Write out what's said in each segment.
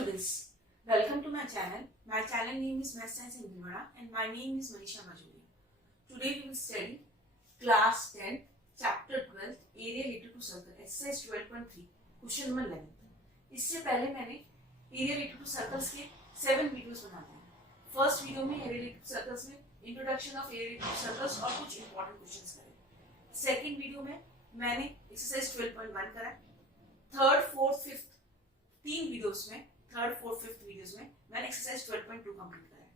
students, welcome to my channel. My channel name is Math Science in Bhimara and my name is Manisha Majuri. Today we will study class 10, chapter 12, area related to circle, exercise 12.3, question number 11. इससे पहले मैंने area related to circles के 7 videos बना दिए हैं. First video में area related to circles में introduction of area related to circles और कुछ इंपॉर्टेंट क्वेश्चंस करे. सेकंड वीडियो में मैंने एक्सरसाइज 12.1 करा. थर्ड फोर्थ फिफ्थ तीन वीडियोस में थर्ड फोर्थ फिफ्थ वीडियोस में मैंने एक्सरसाइज 12.2 कंप्लीट करा है.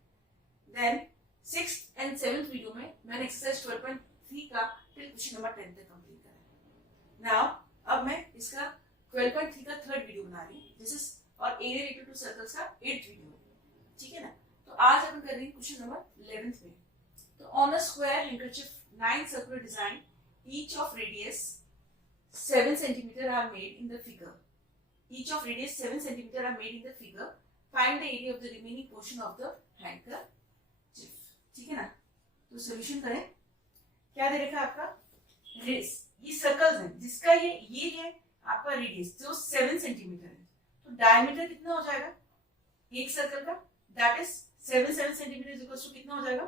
Then sixth and seventh video में मैंने एक्सरसाइज 12.3 का टिल क्वेश्चन नंबर 10 तक कंप्लीट करा है. नाउ अब मैं इसका 12.3 का थर्ड वीडियो बना रही हूँ. दिस इज और एरिया रिलेटेड टू सर्कल्स का 8th वीडियो. ठीक है ना. तो आज अपन कर रहे हैं क्वेश्चन नंबर 11th में. तो on a square handkerchief 9 circular design each of radius 7 cm are made in the figure. Each of radius 7 cm are made in the figure. Find the area of the remaining portion of the handkerchief. ठीक है ना. तो solution करें. क्या दे रखा है आपका radius. ये सर्कल्स हैं जिसका ये है आपका रेडियस जो 7 सेंटीमीटर है. तो डायमीटर कितना हो जाएगा एक सर्कल का. That is 7 centimetre is equal to कितना हो जाएगा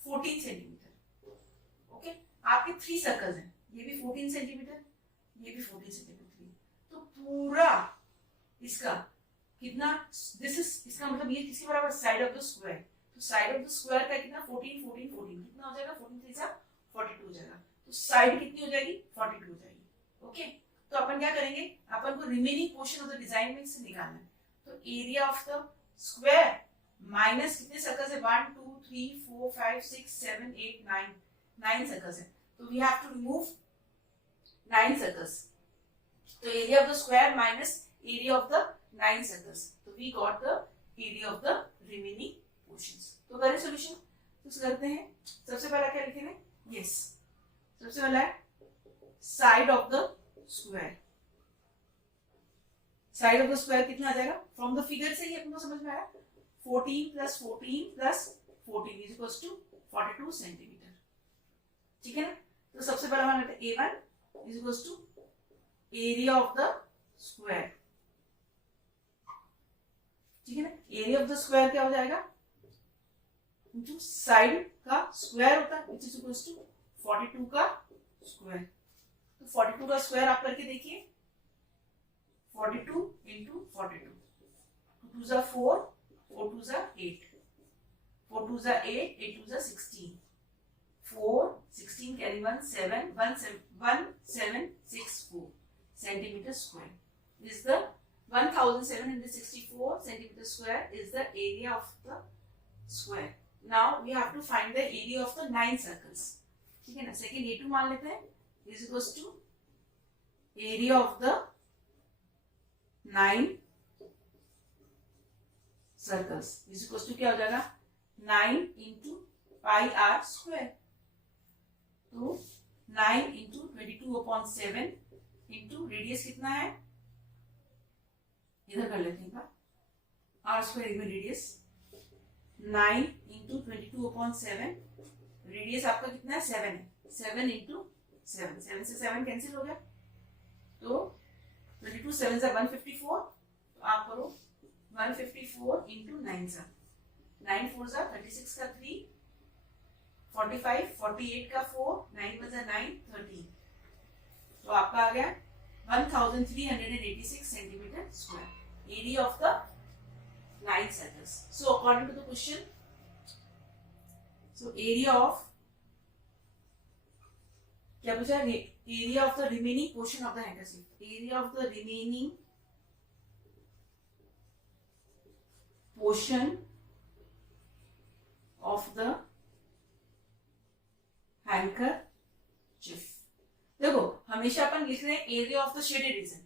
14 सेंटीमीटर. ओके. आपके 3 सर्कल्स हैं. ये भी 14 सेंटीमीटर, ये भी 14 सेंटीमीटर. तो पूरा इसका कितना दिस इज इसका मतलब ये किसके बराबर साइड ऑफ द स्क्वायर. तो साइड ऑफ द स्क्वायर का कितना 14 14 14 कितना हो जाएगा 14 3 42 हो जाएगा. तो साइड कितनी हो जाएगी 42 हो जाएगी. ओके. तो अपन क्या करेंगे अपन को remaining portion of the design में से निकालना है. तो area of the square minus कितने सर्कल्स है 1 2 3 4 5 6 7 8 9 सर्कल्स है. तो we have to remove 9 circles. तो area of the square minus area of the 9 circles. तो we got the area of the remaining portions. तो करें सॉल्यूशन. तो करते हैं. सबसे पहला क्या लिखेंगे. यस सबसे पहला है side of the square. Side of the square कितना आ जाएगा फ्रॉम द फिगर से ही अपने को समझ में आया 14 plus 14 plus 14 is equal to 42 centimetre. ठीक है ना. तो सबसे पहला मान लेते हैं A1 is equal to area of the square. ठीक है ना. एरिया ऑफ द स्क्वायर क्या हो जाएगा इनटू साइड का स्क्वायर होता है विच इज इक्वल टू 42 का स्क्वायर. तो 42 का स्क्वायर आप करके देखिए 42 into 42 2 2 4 4 2 8 4 2 8 8 2 16 4 16 carry 1 7 1764 centimeter square is the 1764 centimeter square is the area of the square. Now we have to find the area of the 9 circles. ठीक है ना. सेकेंड A2 मान लेते हैं is equals to area of the 9 circles is equals to क्या हो जाएगा 9 into pi r square. तो 9 into 22/7 into रेडियस कितना है इधर कर लेते हैं r square equal radius 9 into 22/7 radius आपका कितना है 7 है. 7 into 7 7 से 7 कैंसिल हो गया. तो 22 7 से 154. तो आप करो 154 into 9 सा 9 4 सा 36 का 3 45 48 का 4 9 बजा 9 13. तो आपका आ गया 1386 centimetre square area of the 9 circles. So according to the question, so area of क्या पूछा है area of the remaining portion of the handkerchief. Area of the remaining portion of the handkerchief. देखो हमेशा अपन लिख रहे हैं area of the shaded region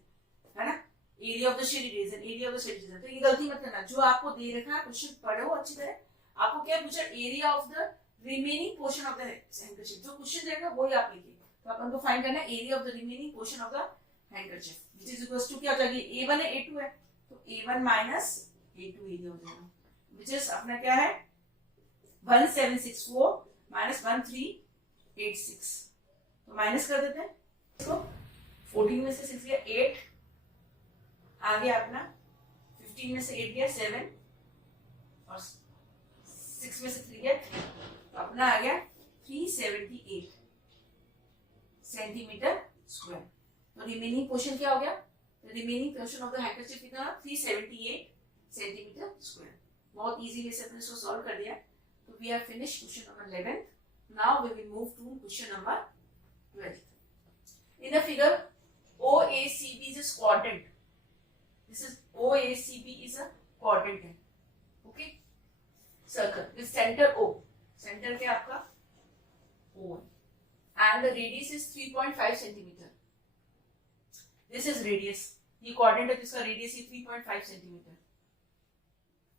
है ना. Area of the shaded region area of the shaded region. तो ये गलती मत करना. जो आपको दे रखा है क्वेश्चन पढ़ो अच्छी तरह. आपको क्या पूछा area of the remaining portion of the handkerchief. जो क्वेश्चन देगा वही आप लिखिए. तो अपन को फाइंड करना है area of the remaining portion of the handkerchief which is equal to क्या हो जाएगी A1 है A2 है. तो A1 माइनस A2 एरिया हो जाएगा व्हिच इज अपना क्या है 1764 माइनस 1386. तो माइनस कर देते हैं. तो 14 में से 6 गया 8 आ गया अपना 15 में से 8 गया 7 और 6 में से 3 गया 3, तो अपना आ गया 378 सेंटीमीटर स्क्वायर। तो रिमेनिंग पोर्शन क्या हो गया? Remaining portion of the handkerchief कितना? 378 सेंटीमीटर स्क्वायर। बहुत इजीली से अपने इसको सॉल्व कर दिया। तो we have finish question number 11। Now we will move to question number 12. In the figure, OACB is a quadrant. This is OACB is a quadrant. Okay, circle with center O. Center क्या आपका? O. And the radius is 3.5 centimeter. This is radius. ये quadrant है जिसका radius है 3.5 centimeter.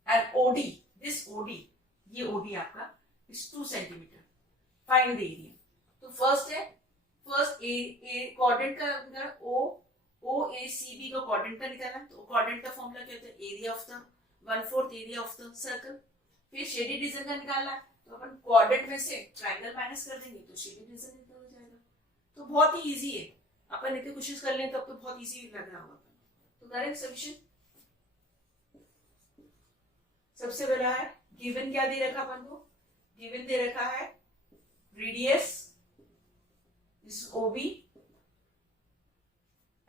And OD, this OD, ये OD आपका is 2 centimeter. Find the area. तो first है, first A quadrant का OACB का quadrant का निकालना। तो quadrant का फॉर्मूला क्या होता है? Area of the 1/4 area of the circle. फिर शेडेड रीजन का निकालना, तो अपन क्वाड्रेंट में से ट्रायंगल माइनस कर देंगे तो शेडेड रीजन निकल हो जाएगा। तो बहुत ही इजी है, अपन इतनी कोशिश कर लें तब तो बहुत इजी लग रहा होगा। तो करेंगे सॉल्यूशन। सबसे पहला है गिवन, क्या दे रखा अपन को? गिवन दे रखा है radius is OB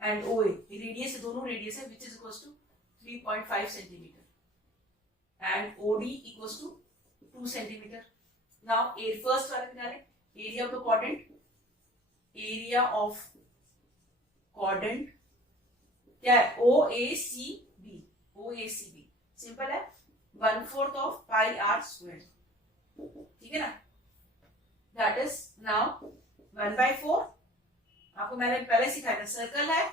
and OA। Radius दोनों रेडियस है which is equals to 3.5 centimetre and OD equals to 2 centimeter. Now first वाला निकालें, area of the quadrant, area of quadrant क्या है? OACB, OACB सिंपल है 1/4 of pi r square, ठीक है ना? That is now 1/4। आपको मैंने पहले सिखाया था, सर्कल है,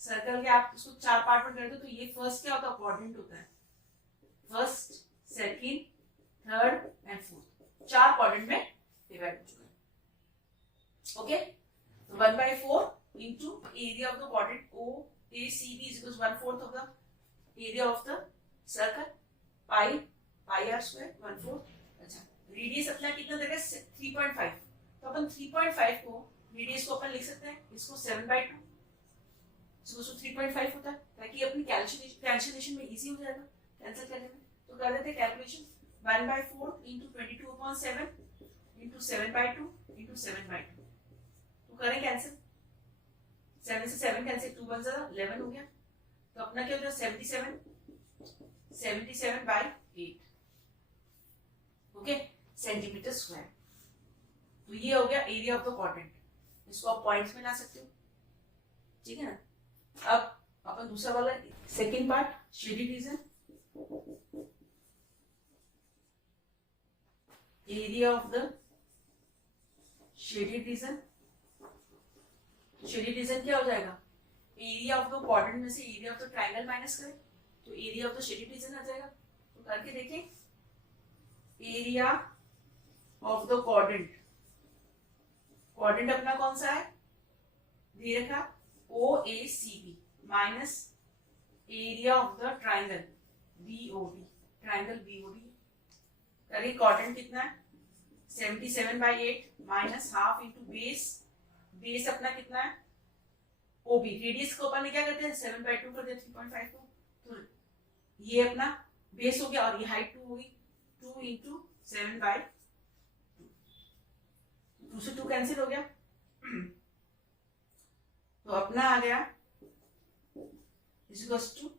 सर्कल के आप उसको 4 पार्ट में कर दो तो ये फर्स्ट क्या होता है? क्वाड्रेंट होता है। First, second, third and fourth, 4 quadrant में डिवाइड हो चुका है। Okay, 1/4 into area of the quadrant OACB is equals 1/4 of the area of the circle, pi r square 1/4। अच्छा, रेडियस अपना कितना देगा? 3.5। तो अपन 3.5 को रेडियस को अपन लिख सकते हैं इसको 7/2, इसको 3.5 होता है ताकि अपनी कैलकुलेशन में इजी हो जाएगा कैंसिल करने में। तो कर देते कैलकुलेशन, 1/4 into 22/7 into 7/2 into 7/2। तो करें कैंसिल, 7 से 7 कैंसिल, 2 बन जाएगा 11 हो गया। तो अपना क्या हो जाएगा? 77/8 ओके सेंटीमीटर स्क्वायर। तो ये हो गया एरिया ऑफ द क्वाड्रेंट। इसको आप पॉइंट्स में ला सकते हो, ठीक है ना? अब अपन दूसरा वाला second part, shaded region, area of the shaded region. Shaded region क्या हो जाएगा? एरिया ऑफ द क्वाड्रेंट में से area of the triangle minus करें तो area of the shaded region आ जाएगा। तो करके देखें, area of the quadrant, quadrant अपना कौन सा है? दे रखा OACB minus area of the triangle BOD, triangle BOD। करिए क्वाड्रेंट कितना है? 77/8 minus half into base, base अपना कितना है? OB। रेडियस को अपन क्या करते हैं? 7/2 कर देते 3.5 को। तो ये अपना बेस हो गया और ये हाइट 2 होगी, 2 into 7/2, 2 से 2 कैंसिल हो गया। तो अपना आ गया is equals to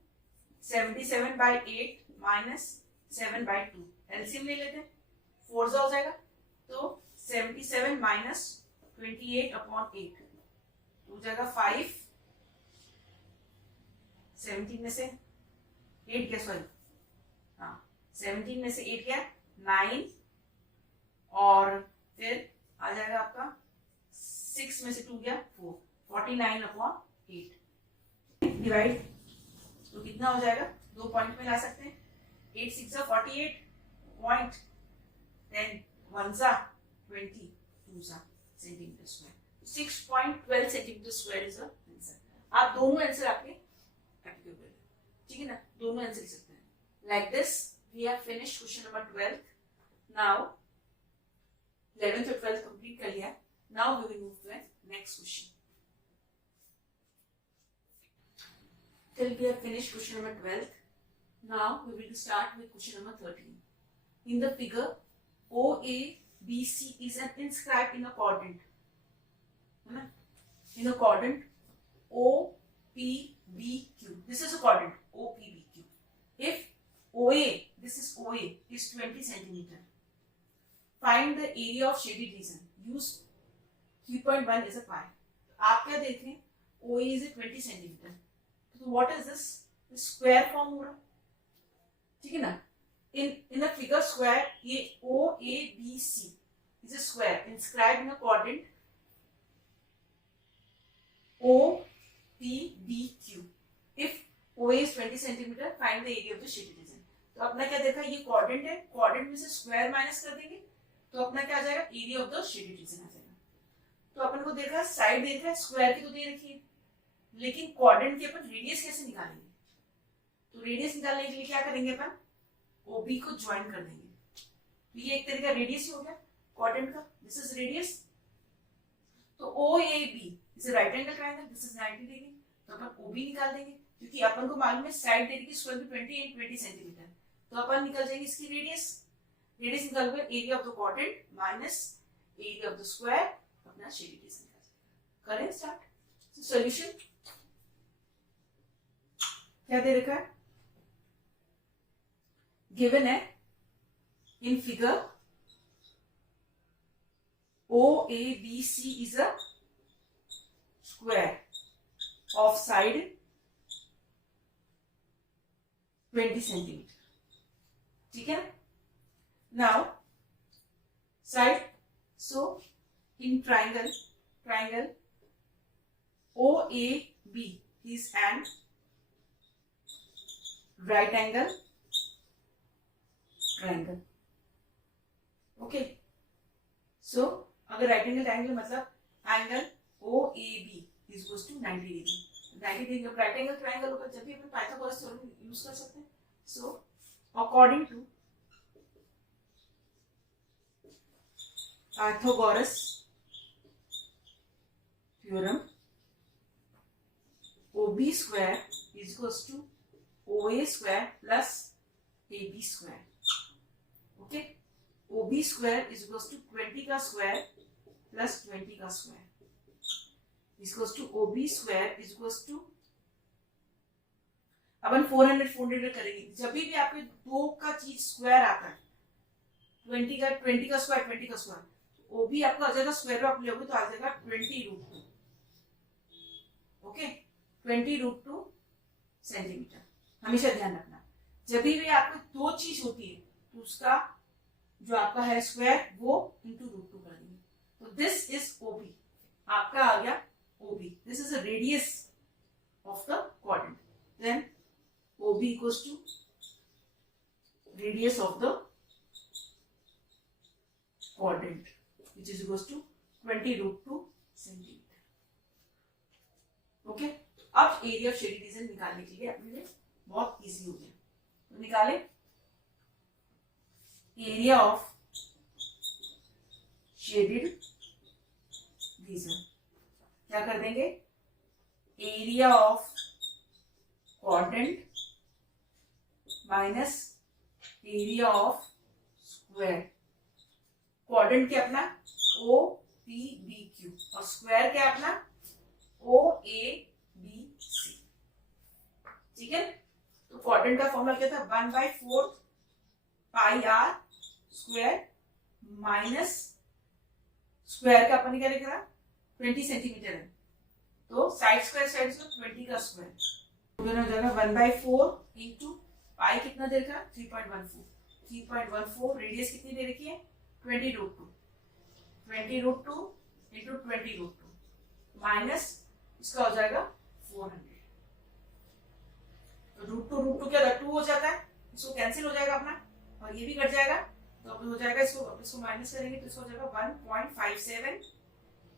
77/8 minus 7/2। LCM ले लेते हैं, 4 हो जाएगा। तो 77 माइनस 28/8 हो जाएगा 5। 17 में से 8 गया, सॉरी हाँ 17 में से 8 गया 9, और फिर आ जाएगा आपका 6 में से 2 गया 4, 49/8 डिवाइड। तो कितना हो जाएगा? 2 पॉइंट में ला सकते हैं, 8 6 48 point, 10 1 20, 2 centimetre square. 6.12 centimetre square is answer. आप दोनों आंसर आपके एप्लीकेबल है, ठीक है ना? दोनों आंसर लिख सकते हैं। Like this we have finished question number 12। Now 11th और 12th कंप्लीट कर लिया। Now we will move to next question. Till we have finished question number 12. Now we will start with question number 13. In the figure, OABC is inscribed in a quadrant. In a quadrant OPBQ. This is a quadrant OPBQ. If OA, this is OA, is 20 centimeter. Find the area of shaded region. Use 3.1 as a pi. आप क्या देख रहे हैं? OA is 20 centimeter. So what is this? Square form हो रहा, ठीक है ना? In a figure square, ये OABC is a square inscribed in a quadrant OPBQ. If OA is 20 centimeter, find the area of the shaded region. तो अपना क्या देखा, ये क्वाड्रेंट है, क्वाड्रेंट में से स्क्वायर माइनस कर देंगे तो अपना क्या आ जाएगा, area of the shaded region आ जाएगा. तो अपन को देखा, साइड देखा है, स्क्वायर की तो दे रखी है, लेकिन क्वाड्रेंट की अपन रेडियस कैसे निकालेंगे? तो रेडियस निकालने के लिए क्या करेंगे, अपन OB को ज्वाइन कर देंगे. तो ये एक तरीका रेडियस ही हो गया क्वाड्रेंट का. This is radius. तो OAB is a right angle triangle, this is 90 degree. तो अपन OB निकाल देंगे क्योंकि अपन को मालूम है साइड दे रखी स्क्वायर 20 एंड 20 सेंटीमीटर. तो अपन निकल जाएंगे इसकी रेडियस. रेडियस निकाल कर area of the quadrant minus area of the square, अपना शेडेड रीजन निकाल जाएगा. करें स्टार्ट. सॉल्यूशन क्या दे रखा है, गिवन है in figure OABC is a square of side 20 centimeter. ठीक है. Now side, so in triangle OAB is an right angle triangle. Okay. So अगर right angle triangle मतलब angle OAB is equals to 90 degree. 90 degree जब right angle triangle होगा, जब भी अपन Pythagoras theorem use कर सकते हैं. So according to Pythagoras theorem, OB square is equals to OA square plus AB square. Okay, OB square is equals to 20 का square plus 20 का square is equals to OB square is equals to, अपन 400 करेंगे. जब भी आपके दो का चीज square आता है, 20 का स्क्वायर 20 का स्क्वायर, OB आपका आ जाएगा स्क्वायर आप लोगे तो आ जाएगा 20√2. Okay, 20√2 centimetre. हमेशा ध्यान रखना, जब भी आपको दो चीज होती है तो उसका जो आपका है स्क्वायर वो इंटू √2 कर देंगे. तो दिस इज OB, आपका आ गया OB. This is a radius of the quadrant. Then OB equals to radius of the quadrant which is equals to 20√2 centimetre. Okay, अब एरिया ऑफ शेडेड रीजन निकालने के लिए अपने लिए बहुत इजी हो गया. तो निकाले एरिया ऑफ शेडेड रीजन. क्या कर देंगे, area of quadrant minus area of square. Quadrant क्या अपना OPBQ और स्क्वायर क्या अपना OABC. ठीक है. तो क्वाड्रेंट का फॉर्मूला क्या था, 1/4 पाई r स्क्वायर माइनस स्क्वायर का अपन क्या लिख रहा 20 सेंटीमीटर है, तो साइड स्क्वायर 20 का स्क्वायर हो जाएगा 1/4 इंटू पाई कितना दे रखा 3.14. रेडियस कितनी दे रखी है 20√2 इंटू 20√2 माइनस इसका हो जाएगा 400. तो √2 क्या 2 हो जाता है, इसको कैंसिल हो जाएगा अपना और ये भी कट जाएगा. तो अब हो जाएगा, इसको माइनस करेंगे तो इसको हो जाएगा 1.57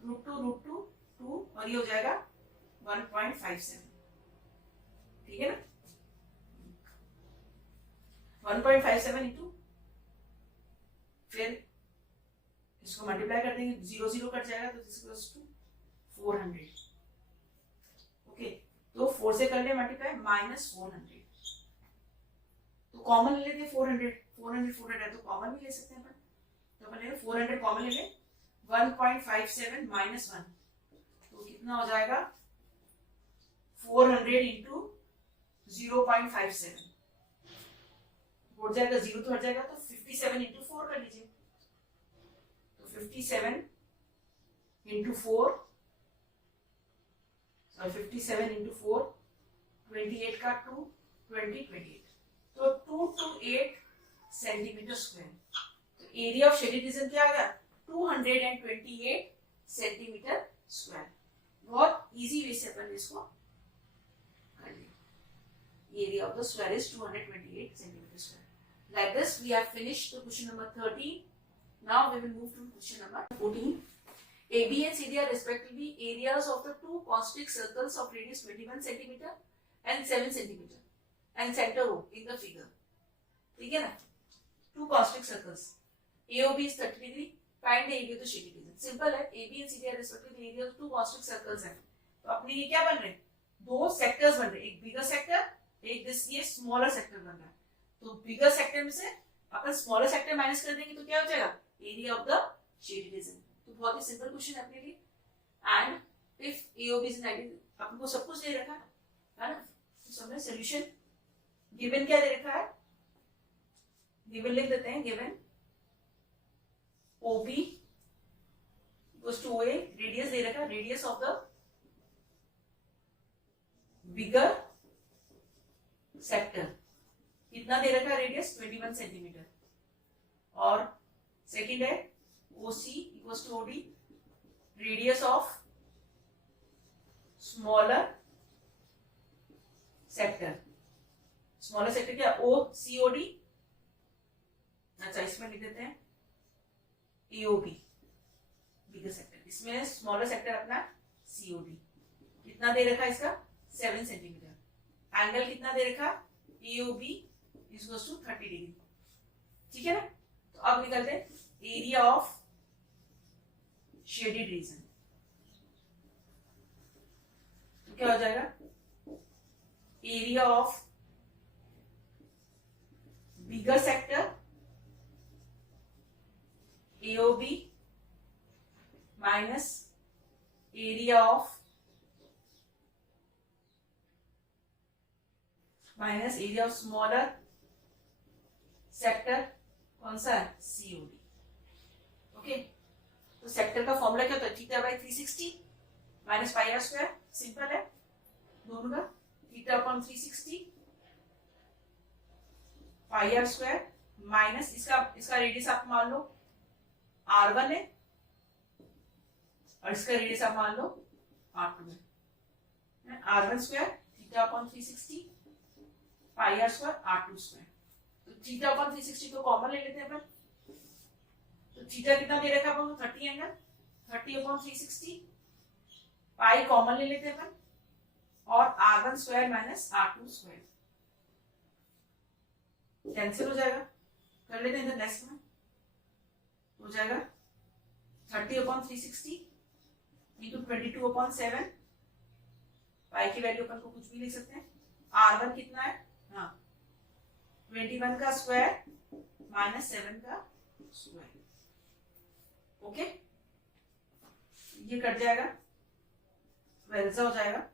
√2 2 और ये हो जाएगा 1.57. ठीक है ना, 1.57 इंटू फिर इसको मल्टीप्लाई कर देंगे, 0 कट जाएगा तो दिस इक्वल्स टू 400. ओके, तो 4 से कर ले मल्टीप्लाई माइनस 400. तो कॉमन ले लेते हैं 400, 400 है तो कॉमन भी ले सकते हैं अपन। तो अपन ले 400 कॉमन ले लें, 1.57 माइनस 1 तो कितना हो जाएगा 400 इंटू 0.57 हो जाएगा, 0 तो हट जाएगा तो 57 इंटू 4 कर लीजिए। तो 57 इंटू 4 57 इंटू 4 28 का 2 20 28 तो 228 सेंटीमीटर स्क्वायर। तो एरिया ऑफ शेडेड रीजन क्या आ गया 228 सेंटीमीटर स्क्वायर। बहुत इजी वे से अपन इसको कर लेंगे। Area of the square is 228 centimetre square. Like this, we have finished the question number 13. Now we will move to question number 14. AB and CD are respectively areas of the two concentric circles of radius 21 cm and 7 cm and center O in the figure. ठीक है ना? Two concentric circles. AOB is 30 degree. Find the area of the shaded region. Simple है. AB and CD are respectively areas of two concentric circles हैं. तो अपने ये क्या बन रहे हैं? दो sectors बन रहे हैं. एक bigger sector, एक this ये smaller sector बन रहा है. तो बिगर सेक्टर में से अपन स्मॉलर सेक्टर माइनस कर देंगे तो क्या हो जाएगा area of the shaded region. तो बहुत ही सिंपल क्वेश्चन है अपने लिए। एंड इफ एओबी इज 90 अपन को सब कुछ दे रखा है ना, तो सबने सॉल्यूशन गिवन क्या दे रखा है, गिवन लिख देते हैं। गिवन ओबी इक्वल्स टू ओए, रेडियस दे रखा है, radius of the bigger sector कितना दे रखा है रेडियस 21 सेंटीमीटर। और सेकंड है OC equals to OD, radius of smaller sector. Smaller sector क्या ओ सी ओ डी, अच्छा इसमें लिख देते हैं एओबी बिगर सेक्टर, इसमें स्मॉलर सेक्टर अपना सीओडी। कितना दे रखा है इसका 7 सेंटीमीटर। एंगल कितना दे रखा एओबी इक्वल्स टू 30 डिग्री। ठीक है ना। तो अब निकलते हैं एरिया ऑफ शेडेड रीजन। तो क्या हो जाएगा area of bigger sector AOB minus area of smaller sector कौन सा है सीओडी। ओके, तो सेक्टर का फॉर्मूला क्या होता है theta by 360 minus pi r square. Simple है दोनों का, theta upon 360 pi r square minus इसका रेडियस आप मान लो R1 है और इसका रेडियस आप मान लो R2 है। R1 square theta upon 360 pi r square R2 square. तो थीटा अपॉन 360 को कॉमन ले लेते हैं अपन। तो थीटा कितना दे रखा है अपन 30 एंगल, 30 अपॉन 360 पाई कॉमन ले लेते हैं अपन और R1 square minus R2 square cancel हो जाएगा। कर लेते हैं नेक्स्ट में, हो जाएगा 30 अपॉन 360 इंटू 22 अपॉन 7, पाई की वैल्यू अपन को कुछ भी लिख सकते हैं। R1 कितना है, हाँ 21 का स्क्वायर माइनस 7 का स्क्वायर। ओके, ये कट जाएगा, 12 सा हो जाएगा,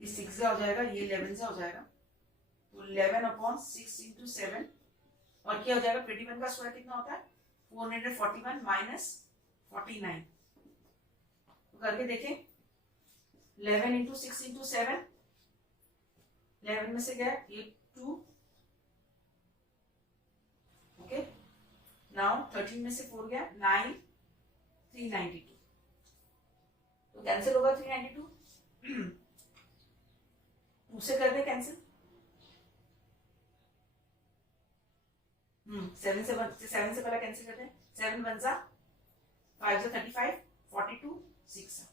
ये 6 सा हो जाएगा, ये 11 सा हो जाएगा। तो 11 अपॉन 6 इंटू 7 और क्या हो जाएगा 21 का स्क्वायर कितना होता है 441 माइनस 49। तो करके देखें 11 इंटू 6 इंटू 7, 11 में से गया 2। ओके, नाउ 13 में से 4 गया 9, 392। तो कैंसिल होगा 392 उससे कर दे कैंसिल। 7 से पहले कैंसिल करते हैं। 7 1 जा 5 जा 35, 42 6।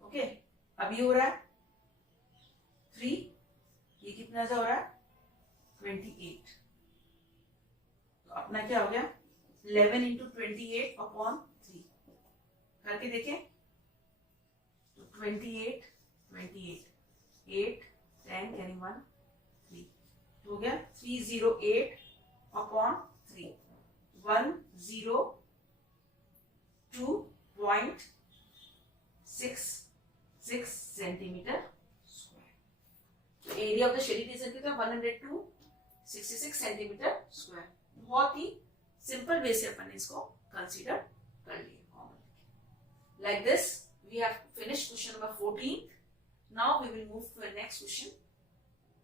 ओके, अभी हो रहा है 3, ये कितना सा हो रहा है 28। तो अपना क्या हो गया 11 इंटू 28 अपॉन 3 करके देखें। तो 28 8 10 कैरी 1 3 हो गया 308 अपॉन 3 102.66 centimetre square. Area of the shading region कितना 102.66 सेंटीमीटर स्क्वायर। बहुत ही सिंपल वे से अपन ने इसको कंसीडर कर लिया common. Like this we have finished question number 14. Now we will move to the next question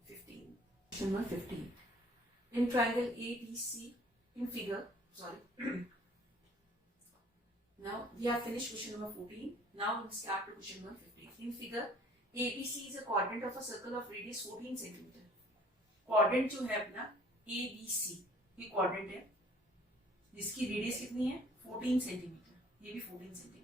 15. Question number 15. In triangle ABC in figure, now we have finished question number 14. Now we will start to question number 15. In figure, ABC is a quadrant of a circle of radius 14 centimeter. Quadrant जो है अपना ABC ये quadrant है जिसकी radius कितनी है 14 centimetre, ये भी 14 centimetre.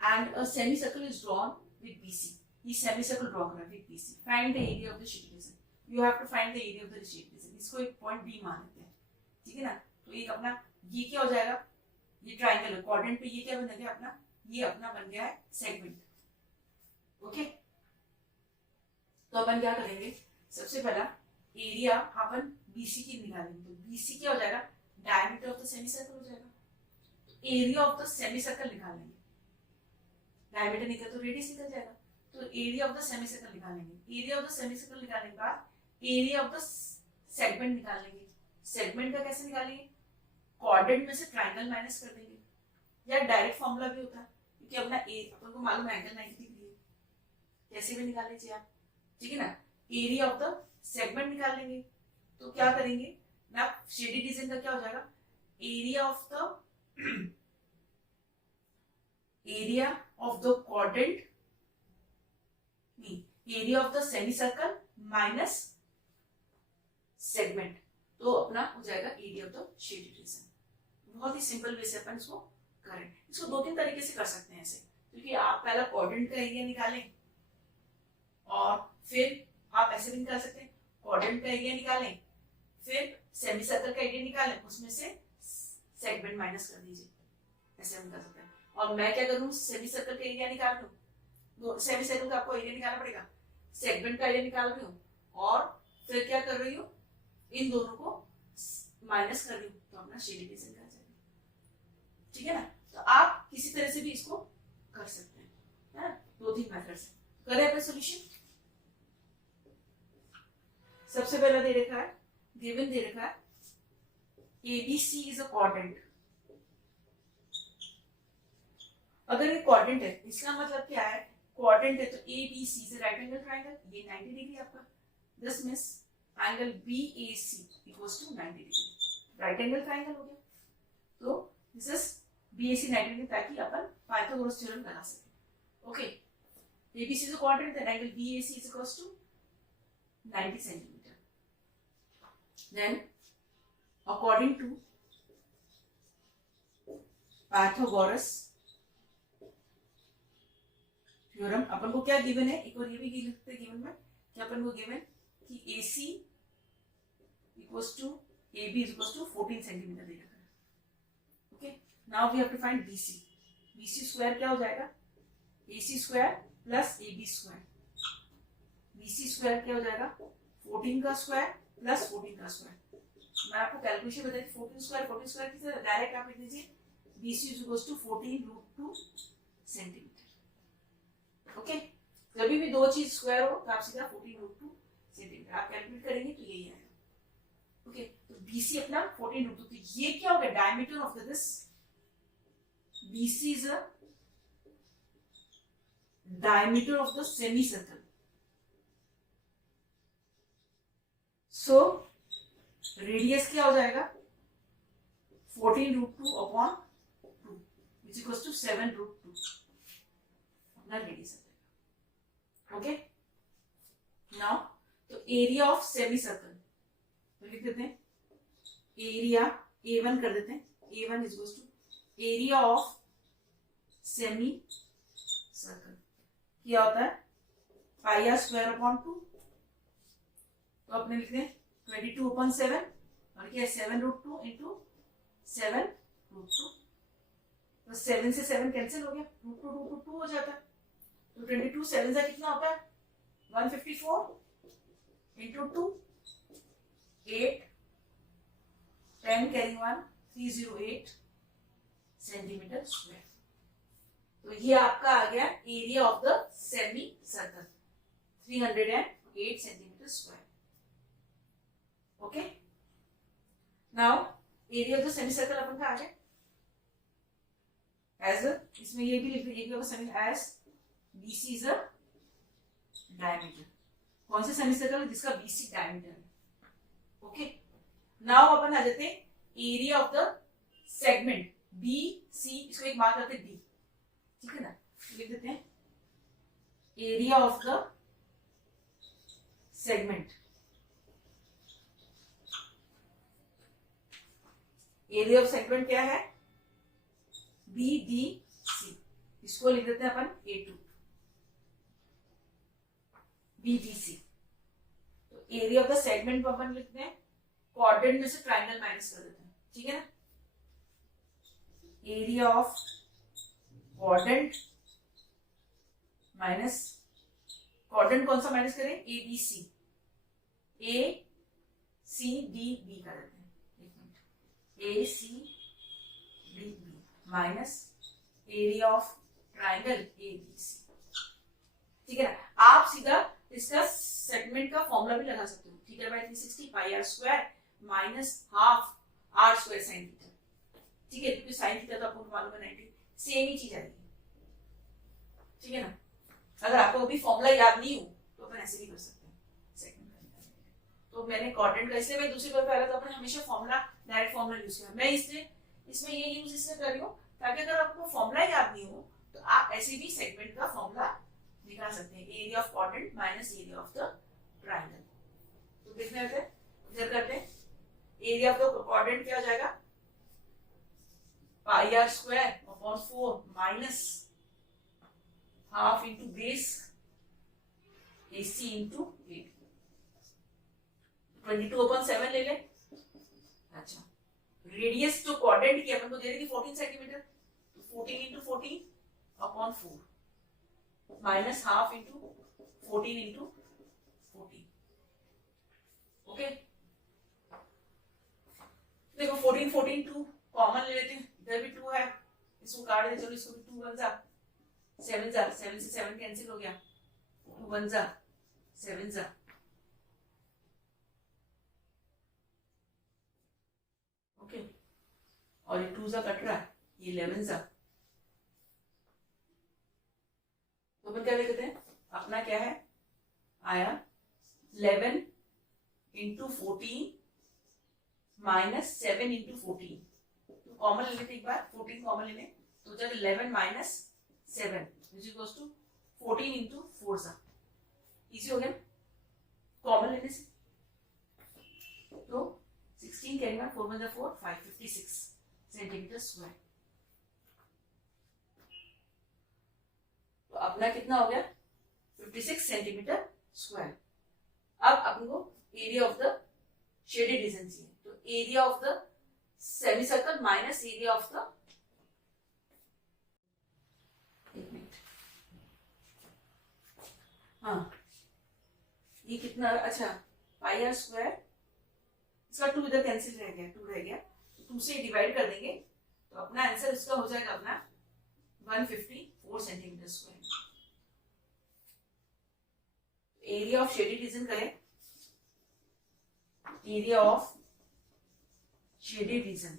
And a semicircle is drawn with BC. ये semicircle draw करा with BC. Find the area of the shaded region. You have to find the area of the shaded region. इसको एक point B मान लेते हैं, ठीक है ना। तो एक अपना ये क्या हो जाएगा, ये ट्राइंगल है, क्वाड्रेंट पे ये क्या बन गया अपना, ये अपना बन गया है सेगमेंट। ओके, तो अपन क्या करेंगे, सबसे पहला एरिया अपन BC की निकालेंगे। तो BC क्या हो जाएगा, डायमीटर ऑफ द सेमीसर्कल हो जाएगा। तो एरिया ऑफ द सेमीसर्कल निकालेंगे, डायमीटर निकल तो रेडियस निकल जाएगा। तो एरिया ऑफ द सेमीसर्कल निकालेंगे। एरिया ऑफ द सेमीसर्कल निकालने के बाद एरिया ऑफ द सेगमेंट निकाल लेंगे। सेगमेंट का कैसे निकालेंगे, क्वाड्रेंट में से ट्रायंगल माइनस कर देंगे, या डायरेक्ट फॉर्मूला भी होता है क्योंकि अपना अपन को मालूम है एंगल 90 डिग्री है, कैसे भी निकाल लीजिए आप, ठीक है ना। एरिया ऑफ द सेगमेंट निकाल लेंगे। तो क्या करेंगे ना, शेडेड रीजन का क्या हो जाएगा, area of the quadrant, area of the semicircle minus segment, तो अपना हो जाएगा area of the shaded reason. बहुत ही सिंपल वे से अपन इसको करें। इसको दो तीन तरीके से कर सकते हैं ऐसे, क्योंकि आप पहला क्वाड्रेंट का एरिया निकालें और फिर आप ऐसे भी निकाल सकते हैं, क्वाड्रेंट का एरिया निकालें फिर सेमीसर्कल का एरिया निकालें, उसमें से सेगमेंट माइनस कर दीजिए, ऐसे हम कर सकते हैं। और मैं क्या करूं, सेमीसर्कल का एरिया निकाल लूं, सेमीसर्कल का आपको एरिया निकालना पड़ेगा, सेगमेंट का एरिया निकाल रही हूँ और फिर क्या कर रही हूँ, इन दोनों को माइनस कर रही हूँ, तो अपना शेडेड रीजन आ जाएगा, ठीक है ना। तो आप किसी तरह से भी इसको कर सकते हैं, है ना, दो तीन मेथड से करें अपना सॉल्यूशन। सबसे पहला दे रखा है, गिवन दे रखा है ABC इज अ क्वाड्रेंट। अगर ये क्वाड्रेंट है इसका मतलब क्या है, क्वाड्रेंट है तो ABC is right angle triangle, ये 90 डिग्री आपका, this means angle BAC equals to 90 degree, right angle triangle हो गया। तो दिस इज BAC 90 डिग्री, ताकि अपन पाइथागोरस थ्योरम लगा सके। Okay, ABC is a quadrant, then angle BAC is equals to 90 centimetre. Then according to Pythagoras theorem अपन को क्या given है, एक बार ये भी लिखते हैं गिवन में कि अपन को गिवन कि AC equals to AB equals to 14 centimetre दे रखा है। Okay, now we have to find BC। BC square क्या हो जाएगा, AC square plus AB square. BC square क्या हो जाएगा, 14 का स्क्वायर प्लस 14 का स्क्वायर। मैं आपको कैलकुलेशन बताई, 14 स्क्वायर किसे डायरेक्ट आप लिख दीजिए, BC equals to 14√2 centimetre. Okay, जब भी दो चीज स्क्वायर हो तो आप सीधा 14√2 सेंटीमीटर आप कैलकुलेट करेंगे तो यही आएगा। ओके, तो BC अपना 14√2, तो ये क्या होगा, diameter of this BC is a diameter of the semicircle. So radius क्या हो जाएगा, 14√2 अपॉन 2 विच इक्वल्स टू 7√2 अपना रेडियस आ जाएगा। ओके, नाउ तो एरिया ऑफ सेमी सर्कल तो लिख देते हैं, एरिया A1 कर देते हैं, A1 is equals to area of semi circle क्या होता है, पाई आर स्क्वायर अपॉन 2। तो अपने लिखते हैं 22/7 और क्या है 7√2 इंटू 7√2। तो 7 से 7 कैंसिल हो गया, √2 हो जाता है। तो 22 7 से कितना होता है 154 इंटू 2 8 10 कैरी 1 308 सेंटीमीटर स्क्वायर। तो ये आपका आ गया area of the semi circle 308 centimetre square. Okay, now area of the semi circle अपन का आ गया एज इसमें ये भी लिख लीजिए area of semi as BC is a diameter. कौन से सेमी सर्कल जिसका BC डायमीटर है। ओके, नाउ अपन आ जाते हैं area of the segment BC, इसको एक मार्क करते B, ठीक है ना, लिख देते हैं area of the segment. Area of segment क्या है BDC, इसको लिख देते हैं अपन A2 BDC। तो एरिया ऑफ द सेगमेंट को अपन लिखते हैं क्वाड्रेंट में से ट्राइंगल माइनस कर देते हैं, ठीक है ना। Area of quadrant minus quadrant कौन सा माइनस करें ABC, ACDB कर देते हैं, ACDB minus area of triangle ABC, ठीक है ना। आप सीधा इसका सेगमेंट का फॉर्मूला भी लगा सकते हो, theta by 360 pi r square minus half r square sine theta, ठीक है, क्योंकि साइन थीटा तो आपको मालूम है 90, सेम ही चीज आएगी, ठीक है ना। अगर आपको अभी फॉर्मूला याद नहीं हो तो अपन ऐसे भी कर सकते हैं सेगमेंट का। तो मैंने क्वाड्रेंट का इसलिए मैं दूसरी बार पहले तो अपन हमेशा फॉर्मूला डायरेक्ट फॉर्मूला यूज किया, मैं इसमें ये यूज इसलिए कर रही हूँ ताकि अगर आपको फॉर्मूला याद नहीं हो तो आप ऐसे भी सेगमेंट का फॉर्मूला निकाल सकते हैं, area of quadrant minus area of the triangle. तो देखने होते हैं इधर करते हैं, एरिया ऑफ द क्वाड्रेंट क्या हो जाएगा पाई r square upon 4 minus half into base AC into 8, 22/7 ले ले। अच्छा, रेडियस जो क्वाड्रेंट की अपन को दे रही थी 14 सेंटीमीटर, तो 14 into 14 upon 4 minus half into 14 into 14। Okay, देखो 14 14 2 कॉमन ले लेते हैं, इधर भी 2 है, इसको काट देते, चलो इसको भी 2 1 जा 7 जा, 7 से 7 कैंसिल हो गया, 2 1 जा 7 जा, ओके, और ये 2 जा कट रहा है, ये 11 जा। तो अपन क्या लिखते हैं, अपना क्या है आया 11 इंटू 14 माइनस 7 इंटू 14, तो कॉमन ले लेते एक बार, 14 कॉमन लेने, तो जब 11 minus 7 which equals to 14 into 4 सा इजी हो गया कॉमन लेने से। तो 16 कैरी 1 4 1 जा 4 556 सेंटीमीटर स्क्वायर। तो अपना कितना हो गया 56 सेंटीमीटर स्क्वायर। अब अपन को area of the shaded reason चाहिए, तो area of the semi circle minus area of the, एक मिनट, हाँ ये कितना, अच्छा पाई r स्क्वायर, इसका 2 इधर कैंसिल रह गया, 2 रह गया, 2 से डिवाइड कर देंगे तो अपना आंसर इसका हो जाएगा अपना 154 centimetre square. Area of shaded reason करें, एरिया ऑफ शेडेड रीजन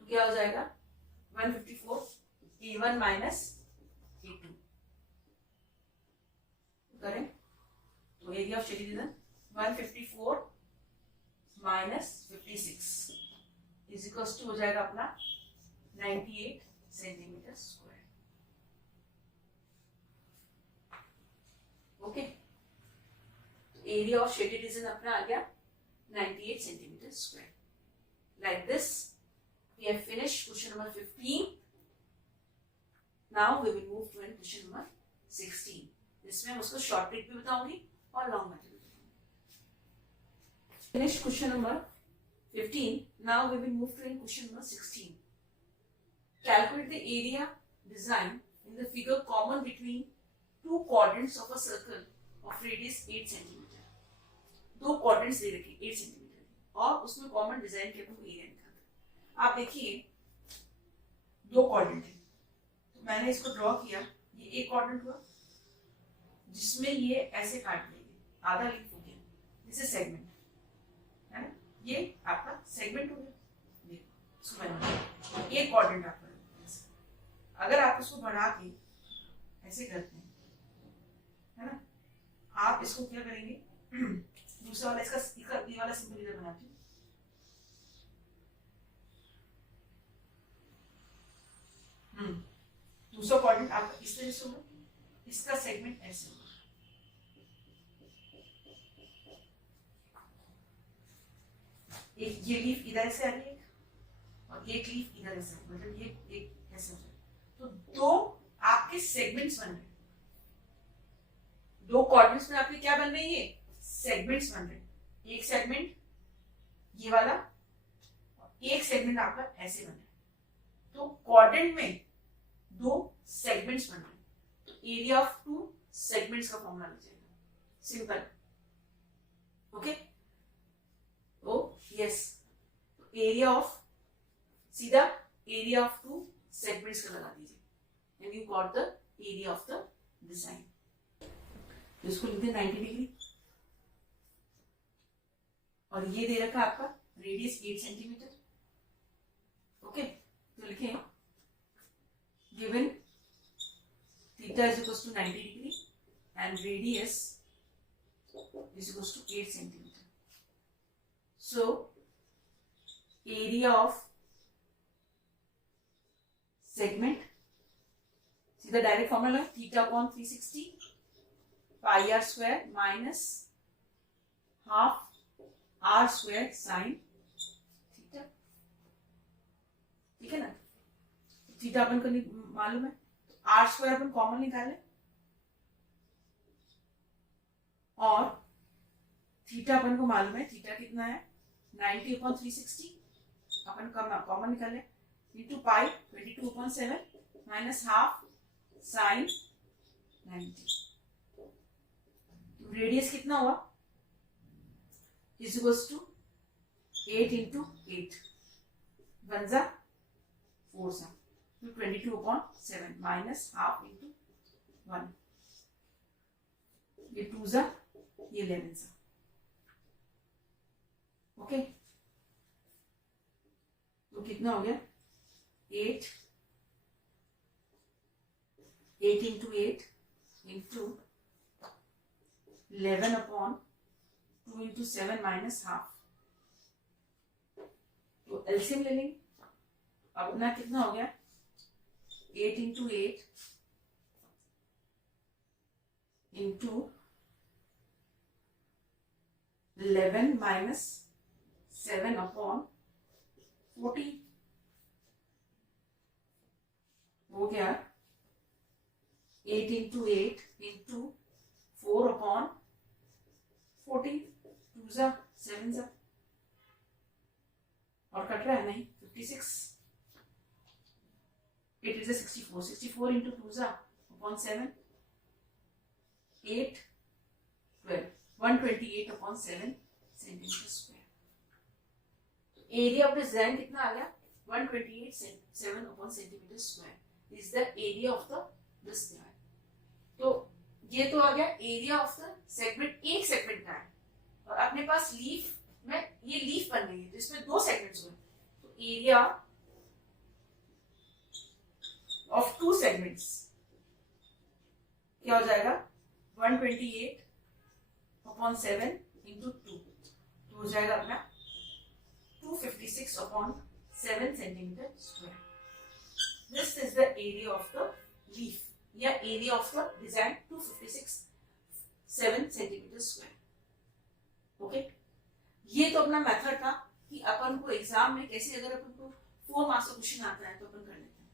तो क्या हो जाएगा 154 A1 माइनस A2 करें, तो area of shaded region 154 minus 56 is equals to हो जाएगा अपना 98 सेंटीमीटर स्क्वायर। ओके, तो एरिया ऑफ शेडेड रीजन अपना आ गया 98 centimetre square. Like this, we have finished question number 15. Now we will move to question number 16. इसमें उसको short trick भी बताऊंगी और लॉन्ग मेथड भी बताऊंगी। Finished question number 15. Now we will move to question number 16. Calculate the area design in the figure common between two quadrants of a circle of radius 8 centimetre. दो quadrants दे रखे 8 centimetre और उसमें common design के अपन area निकालते हैं. आप देखिए दो क्वाड्रेंट है, तो मैंने इसको ड्रॉ किया. ये एक क्वाड्रेंट हुआ जिसमें ये ऐसे काट देंगे, आधा लीफ हो गया, दिस इज सेगमेंट है ना. ये आपका सेगमेंट हो गया. एक क्वाड्रेंट आपका. अगर आप इसको बढ़ा के ऐसे करते हैं है ना, आप इसको क्या करेंगे, दूसरा वाला इसका ये वाला सिंपल इधर बनाते हैं. दूसरा क्वाड्रेंट आपका इस तरह से होगा, इसका सेगमेंट ऐसे होगा. एक ये लीफ इधर से आ रही है और एक लीफ इधर से, मतलब ये एक ऐसे हो जाए. तो दो आपके सेगमेंट्स बन रहे. दो क्वाड्रेंट्स में आपके क्या बन रही है, सेगमेंट्स बन रहे. एक सेगमेंट ये वाला, एक सेगमेंट आपका ऐसे बन रहा है. तो क्वाड्रेंट में दो सेगमेंट्स बन रहे. तो एरिया ऑफ टू सेगमेंट्स का फॉर्मूला लग जाएगा. Simple. Okay. O yes, area of, सीधा एरिया ऑफ टू सेगमेंट्स का लगा दीजिए and you got the area of the design. इसको लिखते हैं 90 डिग्री और ये दे रखा आपका रेडियस 8 सेंटीमीटर. ओके, तो लिखें given theta is equal to 90 degree and radius is equal to 8 centimetre. So area of segment, see the direct formula, theta upon 360 pi r square minus half r square sin theta. ठीक है ना. Theta अपन को मालूम है, r square अपन common निकाले और theta अपन को मालूम है. थीटा कितना है, 90 upon 360 अपन कॉमन निकाले into pi 22/7 minus half sine 90. Radius कितना हुआ, is equals to 8 into 8 one जा 4 सा, तो 22/7 माइनस हाफ इंटू 1, ये 2 जा, ये 11 सा. ओके, तो कितना हो गया 8 into 8 into 11 upon 2 into 7 minus half. तो एलसीएम ले लेंगे. अपना कितना हो गया 8 इंटू 8 इंटू 11 माइनस 7 अपॉन 40 हो गया 8 इंटू 8 इंटू 4 अपॉन 40, 2 जा 7 जा, और कट रहा है नहीं 56. 8 is 64, 64 इंटू 2 जा upon 7, 8 12, 128 upon 7 centimetre square. Area of design कितना आ गया 128.7 upon centimetre square is the area of the this design. तो ये तो आ गया एरिया ऑफ द सेगमेंट. एक सेगमेंट का है और अपने पास लीफ में ये लीफ बन रही है जिसमें दो सेगमेंट्स हुए. तो एरिया ऑफ टू सेगमेंट्स क्या हो जाएगा 128 अपॉन 7 इंटू 2, तो हो जाएगा अपना 256 upon 7 centimeter square. This is the area of the leaf या area of the design 256 7 centimeter square. Okay? ये तो अपना मेथड था कि अपन को एग्जाम में कैसे, अगर अपन को 4 मार्क्स का क्वेश्चन आता है तो अपन कर लेते हैं.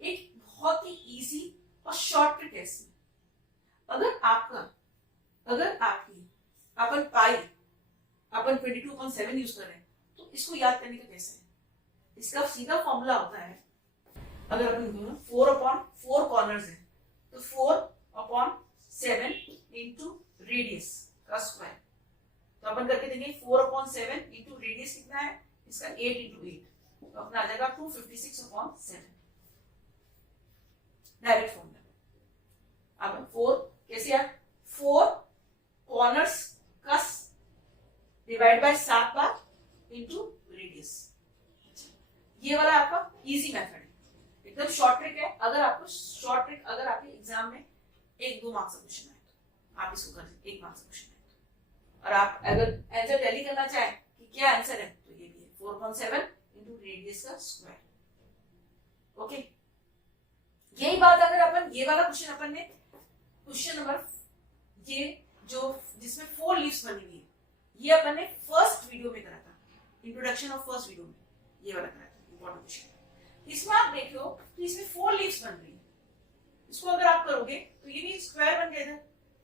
एक बहुत ही इजी और शॉर्टकट टेस्ट में अगर आपकी अपन पाई अपन 22.7 यूज कर रहे हैं तो इसको याद करने का कैसे है. इसका सीधा फॉर्मूला होता है अगर अपन 4/4 कॉर्नर्स है तो 4/7 इंटू रेडियस का स्क्वायर, तो अपन करके देंगे 4/7 इंटू रेडियस कितना है इसका 8 इंटू 8, तो अपना आ जाएगा 256/7 डायरेक्ट फॉर्मूला। अब 4 कैसे यार, 4 कॉर्नर्स का divide by 7 bar into radius. ये वाला आपका इजी मेथड है, एकदम शॉर्ट ट्रिक है। अगर आपके एग्जाम में 1-2 मार्क्स का क्वेश्चन आए तो आप इसको कर 1 मार्क्स का क्वेश्चन आए तो, और आप अगर आंसर टैली करना चाहें कि क्या आंसर है तो ये भी है 4/7 इंटू रेडियस का स्क्वायर। ओके, यही बात अगर अपन ये वाला क्वेश्चन अपन ने क्वेश्चन नंबर ये जो जिसमें 4 लीव्स बनी हुई है, ये अपन ने फर्स्ट वीडियो में करा था, इंट्रोडक्शन ऑफ फर्स्ट वीडियो में ये वाला करा था, इंपॉर्टेंट क्वेश्चन। इसमें आप देख लो तो इसमें 4 लीव्स बन रही है, इसको अगर आप करोगे तो ये भी स्क्वायर बन गया था,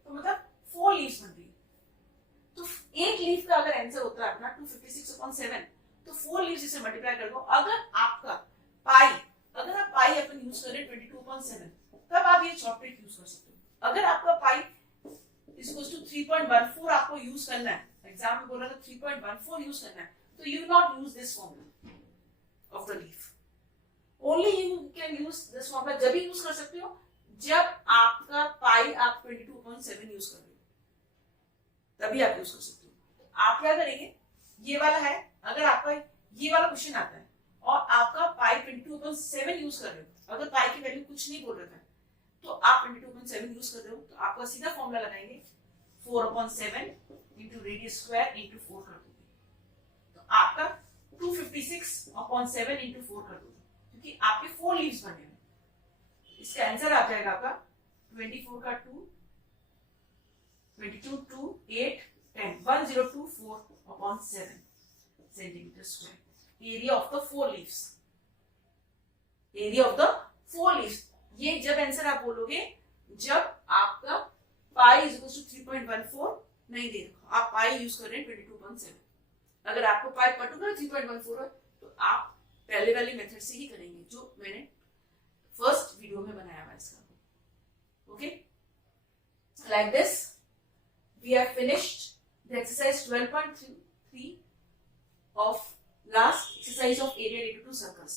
तो मतलब 4 लीव्स बन रही है। तो एक लीफ का अगर आंसर होता है अपना 256/7, तो 4 लीव्स इसे मल्टीप्लाई कर दो। अगर आपका पाई, अगर आप पाई अपन यूज करें 22/7, तब आप ये शॉर्ट ट्रिक यूज कर सकते हो। अगर आपका पाई इक्वल्स टू 3.14 आपको यूज करना है, एग्जाम में बोल रहा था 3.14 यूज करना है, तो you will not use this formula of the leaf. Only you can use this formula जब भी यूज कर सकते हो जब आपका पाई आप 22.7 यूज कर रहे हो, तभी आप यूज कर सकते हो। आप क्या करेंगे, ये वाला है, अगर आपका ये वाला क्वेश्चन आता है और आपका पाई 22.7 यूज कर रहे हो, अगर पाई की वैल्यू कुछ नहीं बोल रहा था तो आप 22.7 यूज कर रहे हो, तो आपका सीधा फॉर्मूला लगाएंगे 4/7 इंटू रेडियस स्क्वायर इंटू 4 कर दोगे, तो आपका 256/7 इंटू 4 कर दोगे, क्योंकि आपके 4 लीव्स बने हुए। इसका आंसर आ जाएगा आपका 24 का 2, 22 2 8 10 1024/7 centimetre square. Area of the 4 leaves, area of the 4 leaves. ये जब आंसर आप बोलोगे जब आपका पाई इज इक्वल टू 3.14 नहीं दे रखा, आप पाई यूज कर रहे हैं 22.7। अगर आपको पाई पर्टिकुलर 3.14 है तो आप पहले वाली मेथड से ही करेंगे जो मैंने फर्स्ट वीडियो में बनाया हुआ इसका। Okay, like this we have finished the exercise 12.3 of last exercise of area related to circles.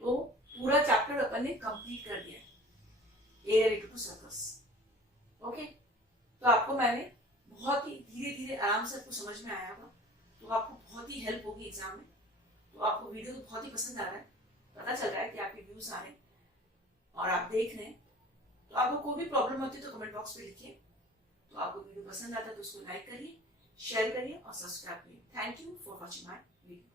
तो पूरा चैप्टर अपन ने कंप्लीट कर दिया है area related to circles. Okay, तो आपको मैंने बहुत ही धीरे धीरे आराम से आपको समझ में आया होगा, तो आपको बहुत ही हेल्प होगी एग्जाम में। तो आपको वीडियो तो बहुत ही पसंद आ रहा है, पता चल रहा है कि आपके व्यूज आ रहे हैं और आप देख रहे हैं। तो आपको कोई भी प्रॉब्लम होती है तो कमेंट बॉक्स पे लिखिए। तो आपको वीडियो पसंद आता है तो उसको लाइक करिए, शेयर करिए और सब्सक्राइब करिए। Thank you for watching my video.